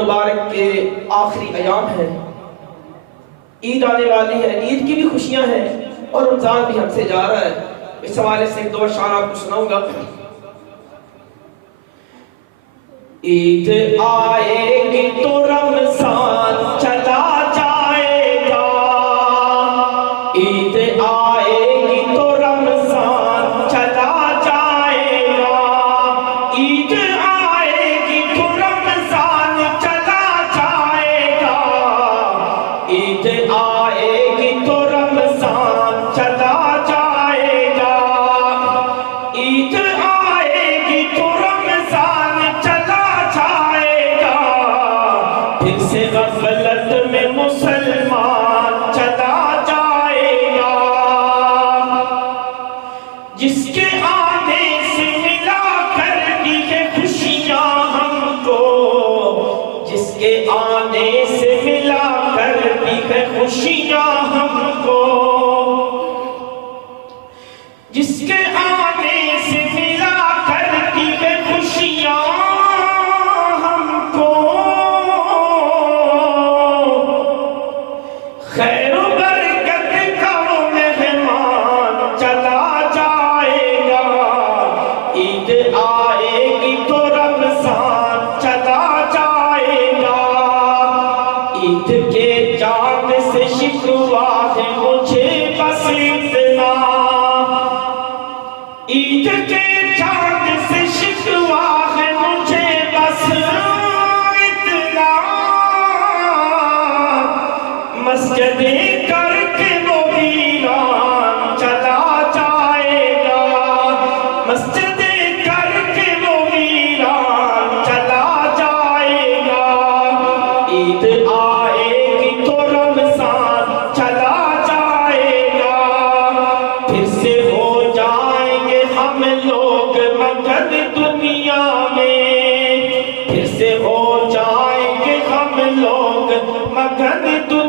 المبارک کے آخری ایام ہے، عید آنے والی ہے، عید کی بھی خوشیاں ہیں اور رمضان بھی ہم سے جا رہا ہے۔ اس حوالے سے ایک دو اشعار آپ کو سناؤں گا۔ عید آئے گی تو رمضان چلا جائے گا، عید آئے گی تو رمضان چلا جائے گا، عید آئے گی تو رمضان چلا جائے گا، عید آئے گی تو رمضان چلا جائے گا، عید آئے گی تو رمضان چلا جائے گا، پھر سے غفلت میں مسلمان چلا جائے گا، جس کے آنے سے ملا کرتی ہے خوشیاں ہم کو، جس کے آنے سے ملا کرتی ہے خوشیاں ہم کو، جس کے آنے سے ملا کرتی ہے خوشیاں ہم کو، خیر و برکت کا وہ مہمان چلا جائے گا، عید آئے گی تو رمضان چلا جائے گا، عید کے چاند سے شکوا ہے مجھے بس اتنا، عید کے چاند سے شکوا ہے مجھے بس اتنا، مسجدیں کر کے وہ ویران چلا جائے گا، مسجدیں کر کے وہ ویران چلا جائے گا، عید آئے گی تو رمضان چلا جائے گا، پھر سے ہو جائیں گے ہم لوگ مگن دنیا میں، پھر سے ہو جائیں گے ہم لوگ مگن دنیا